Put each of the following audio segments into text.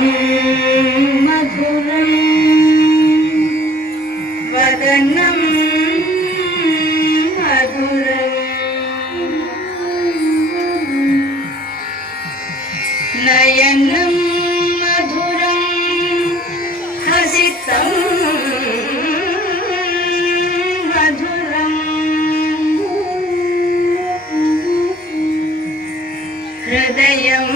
मधुरं मधुरं वदनं मधुरं नयनं मधुरं हसितं मधुरं हृदयं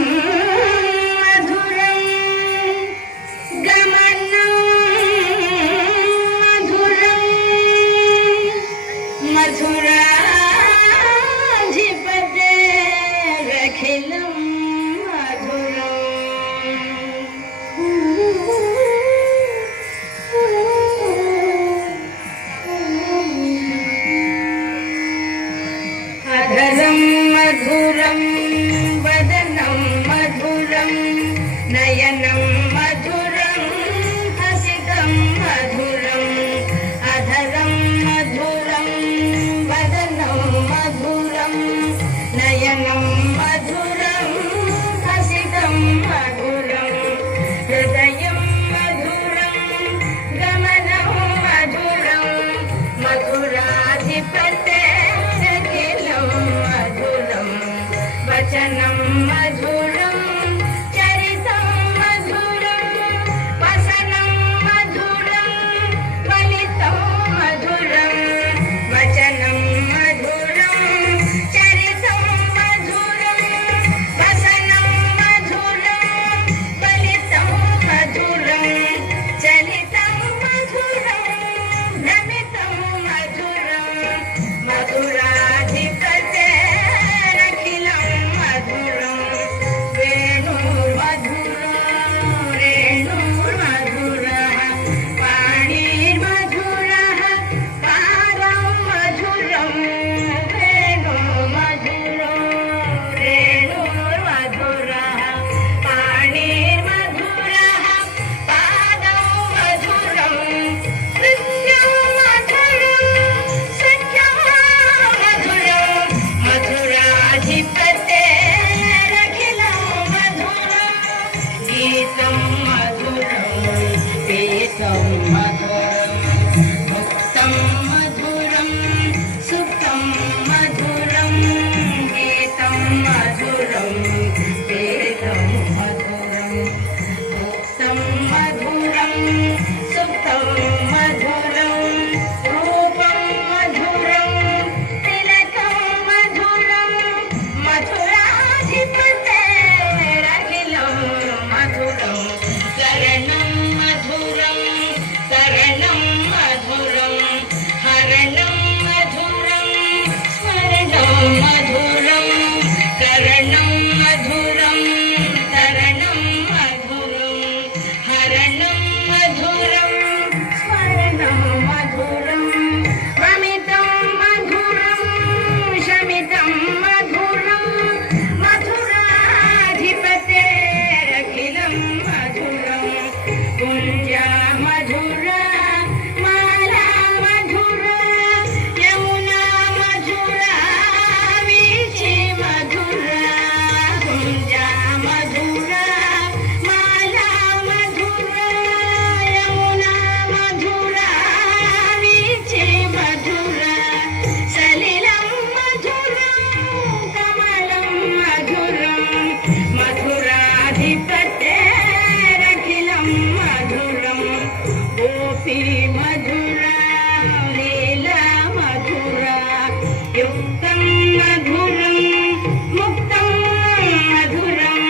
मधुराधिपतेरखिलं मधुरम् अधरं मधुरं वदनं मधुरं नयनं मधुरं हसितं मधुरम् अधरं मधुरं वदनं मधुरं नयनं मधुरं हसितं मधुरं हृदयं मधुरं गमनं मधुरं मधुराधिपतेरखिलं मधुरं वचनं मधुरं चरितं मधुरं वसनं मधुरं फलितं मधुरं वचनं मधुरं चरितं मधुरं वसनं मधुरं फलितं मधुरं चलितं मधुरं भ्रमितं मधुरं मधुराधिपतेरखिलं मधुरं वेणुर्मधुरं रेणुर्मधुरः पाणिर्मधुरः पादं मधुरं वेणुर्मधुरो रेणुर्मधुरः पाणिर्मधुरः पादं मधुरं नृत्यं मधुरं सख्यं मधुरं मधुराधिपतेरखिलं मधुरं गीतं मधुरं पीतं मधुरं भुक्तं मधुरं सुखं मधुरं गीतं मधुरं पीतं मधुरं भुक्तं मधुरं सुखं मधुरं रूपं मधुरं तिलकं मधुरं मधुराधिपतेरखिलं मधुरं करणं मधुरं करणं मधुरं हरणं मधुरं स्मरणं मधुरं करणं मधुरं तरणं मधुरं हरणं मधुरं स्मरणं मधुरं वमितं मधुरं शमितं मधुरं मधुराधिपतेरखिलं मधुरं कुञ्जा मधुरा माला मधुरा यमुना मधुरा वीची मधुरा कुञ्जा मधुरा माला मधुरा यमुना मधुरा वीची मधुरा सलिलं मधुरं कमलं मधुरं मधुराधिपतेरखिलं मधुरं गोपी मधुरा लीला मधुरा युक्तं मधुरं मुक्तं मधुरं